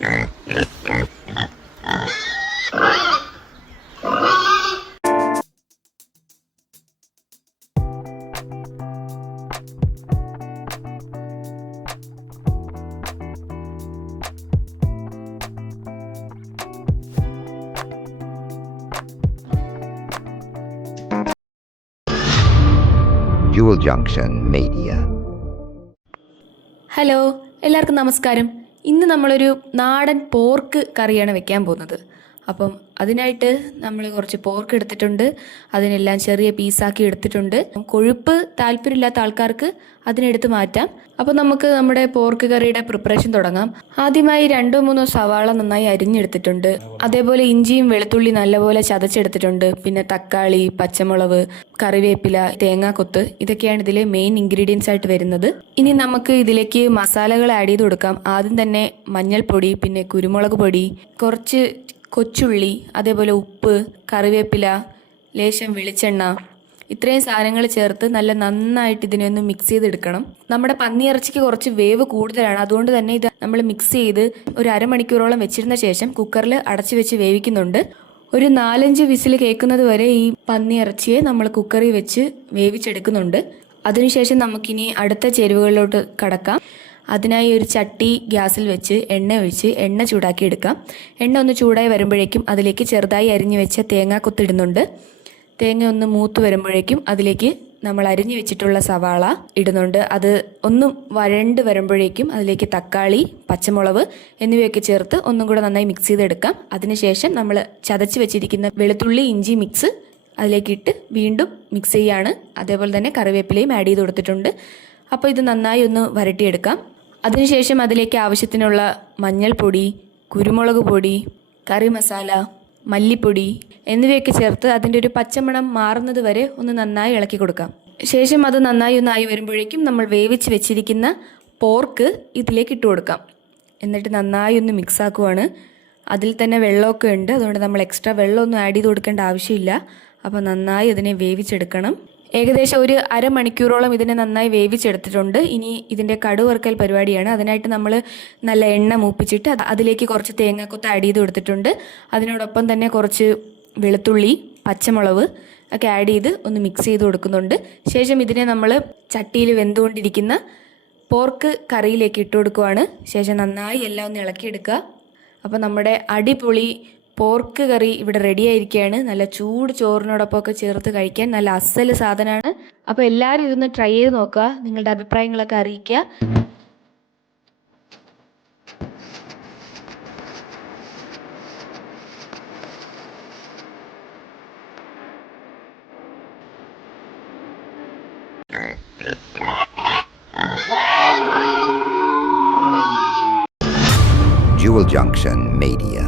Jewel Junction Media. Hello, എല്ലാവർക്കും നമസ്കാരം. ഇന്ന് നമ്മളൊരു നാടൻ പോർക്ക് കറിയാണ് വെക്കാൻ പോകുന്നത്. അപ്പം അതിനായിട്ട് നമ്മൾ കുറച്ച് പോർക്ക് എടുത്തിട്ടുണ്ട്. അതിനെല്ലാം ചെറിയ പീസാക്കി എടുത്തിട്ടുണ്ട്. കൊഴുപ്പ് താല്പര്യമില്ലാത്ത ആൾക്കാർക്ക് അതിനെടുത്ത് മാറ്റാം. അപ്പോൾ നമുക്ക് നമ്മുടെ പോർക്ക് കറിയുടെ പ്രിപ്പറേഷൻ തുടങ്ങാം. ആദ്യമായി 2-3 സവാള നന്നായി അരിഞ്ഞെടുത്തിട്ടുണ്ട്. അതേപോലെ ഇഞ്ചിയും വെളുത്തുള്ളി നല്ലപോലെ ചതച്ചെടുത്തിട്ടുണ്ട്. പിന്നെ തക്കാളി, പച്ചമുളക്, കറിവേപ്പില, തേങ്ങാക്കൊത്ത്, ഇതൊക്കെയാണ് ഇതിലെ മെയിൻ ഇൻഗ്രീഡിയൻസ് ആയിട്ട് വരുന്നത്. ഇനി നമുക്ക് ഇതിലേക്ക് മസാലകൾ ആഡ് ചെയ്ത് കൊടുക്കാം. ആദ്യം തന്നെ മഞ്ഞൾപ്പൊടി, പിന്നെ കുരുമുളക് പൊടി, കുറച്ച് കൊച്ചുള്ളി, അതേപോലെ ഉപ്പ്, കറിവേപ്പില, ലേശം വെളിച്ചെണ്ണ, ഇത്രയും സാധനങ്ങൾ ചേർത്ത് നല്ല നന്നായിട്ട് ഇതിനെ ഒന്ന് മിക്സ് ചെയ്തെടുക്കണം. നമ്മുടെ പന്നിയിറച്ചിക്ക് കുറച്ച് വേവ് കൂടുതലാണ്. അതുകൊണ്ട് തന്നെ ഇത് നമ്മൾ മിക്സ് ചെയ്ത് ഒരു അരമണിക്കൂറോളം വെച്ചിരുന്ന ശേഷം കുക്കറിൽ അടച്ചു വെച്ച് വേവിക്കുന്നുണ്ട്. ഒരു 4-5 വിസിൽ കേൾക്കുന്നത് വരെ ഈ പന്നിയിറച്ചിയെ നമ്മൾ കുക്കറിൽ വെച്ച് വേവിച്ചെടുക്കുന്നുണ്ട്. അതിനുശേഷം നമുക്കിനി അടുത്ത ചേരുവകളിലോട്ട് കടക്കാം. അതിനായി ഒരു ചട്ടി ഗ്യാസിൽ വെച്ച് എണ്ണ ഒഴിച്ച് എണ്ണ ചൂടാക്കി എടുക്കാം. എണ്ണ ഒന്ന് ചൂടായി വരുമ്പോഴേക്കും അതിലേക്ക് ചെറുതായി അരിഞ്ഞു വെച്ച തേങ്ങാക്കൊത്തിടുന്നുണ്ട്. തേങ്ങ ഒന്ന് മൂത്ത് വരുമ്പോഴേക്കും അതിലേക്ക് നമ്മൾ അരിഞ്ഞു വെച്ചിട്ടുള്ള സവാള ഇടുന്നുണ്ട്. അത് ഒന്ന് വരണ്ട് വരുമ്പോഴേക്കും അതിലേക്ക് തക്കാളി, പച്ചമുളക് എന്നിവയൊക്കെ ചേർത്ത് ഒന്നും കൂടെ നന്നായി മിക്സ് ചെയ്തെടുക്കാം. അതിനുശേഷം നമ്മൾ ചതച്ച് വെച്ചിരിക്കുന്ന വെളുത്തുള്ളി ഇഞ്ചി മിക്സ് അതിലേക്കിട്ട് വീണ്ടും മിക്സ് ചെയ്യാണ്. അതേപോലെ തന്നെ കറിവേപ്പിലയും ആഡ് ചെയ്ത് കൊടുത്തിട്ടുണ്ട്. അപ്പോൾ ഇത് നന്നായി ഒന്ന് വരട്ടിയെടുക്കാം. അതിനുശേഷം അതിലേക്ക് ആവശ്യത്തിനുള്ള മഞ്ഞൾപ്പൊടി, കുരുമുളക് പൊടി, കറി മസാല, മല്ലിപ്പൊടി എന്നിവയൊക്കെ ചേർത്ത് അതിൻ്റെ ഒരു പച്ചമണം മാറുന്നത് വരെ ഒന്ന് നന്നായി ഇളക്കി കൊടുക്കാം. ശേഷം അത് നന്നായി ഒന്നായി വരുമ്പോഴേക്കും നമ്മൾ വേവിച്ച് വെച്ചിരിക്കുന്ന പോർക്ക് ഇതിലേക്ക് ഇട്ട് കൊടുക്കാം. എന്നിട്ട് നന്നായി ഒന്ന് മിക്സ് ആക്കുവാണ്. അതിൽ തന്നെ വെള്ളമൊക്കെ ഉണ്ട്, അതുകൊണ്ട് നമ്മൾ എക്സ്ട്രാ വെള്ളമൊന്നും ആഡ് ചെയ്ത് കൊടുക്കേണ്ട ആവശ്യമില്ല. അപ്പോൾ നന്നായി അതിനെ വേവിച്ചെടുക്കണം. ഏകദേശം ഒരു അരമണിക്കൂറോളം ഇതിനെ നന്നായി വേവിച്ചെടുത്തിട്ടുണ്ട്. ഇനി ഇതിൻ്റെ കടുവറുക്കൽ പരിപാടിയാണ്. അതിനായിട്ട് നമ്മൾ നല്ല എണ്ണ മൂപ്പിച്ചിട്ട് അതിലേക്ക് കുറച്ച് തേങ്ങാക്കൊത്ത് ആഡ് ചെയ്ത് കൊടുത്തിട്ടുണ്ട്. അതിനോടൊപ്പം തന്നെ കുറച്ച് വെളുത്തുള്ളി, പച്ചമുളക് ഒക്കെ ആഡ് ചെയ്ത് ഒന്ന് മിക്സ് ചെയ്ത് കൊടുക്കുന്നുണ്ട്. ശേഷം ഇതിനെ നമ്മൾ ചട്ടിയിൽ വെന്തുകൊണ്ടിരിക്കുന്ന പോർക്ക് കറിയിലേക്ക് ഇട്ട് കൊടുക്കുവാണ്. ശേഷം നന്നായി എല്ലാം ഒന്ന് ഇളക്കിയെടുക്കുക. അപ്പോൾ നമ്മുടെ അടിപൊളി പോർക്ക് കറി ഇവിടെ റെഡി ആയിരിക്കുകയാണ്. നല്ല ചൂട് ചോറിനോടൊപ്പമൊക്കെ ചേർത്ത് കഴിക്കാൻ നല്ല അസല് സാധനമാണ്. അപ്പോൾ എല്ലാവരും ഇതൊന്ന് ട്രൈ ചെയ്ത് നോക്കുക. നിങ്ങളുടെ അഭിപ്രായങ്ങളൊക്കെ അറിയിക്കുക. Jewel Junction Media.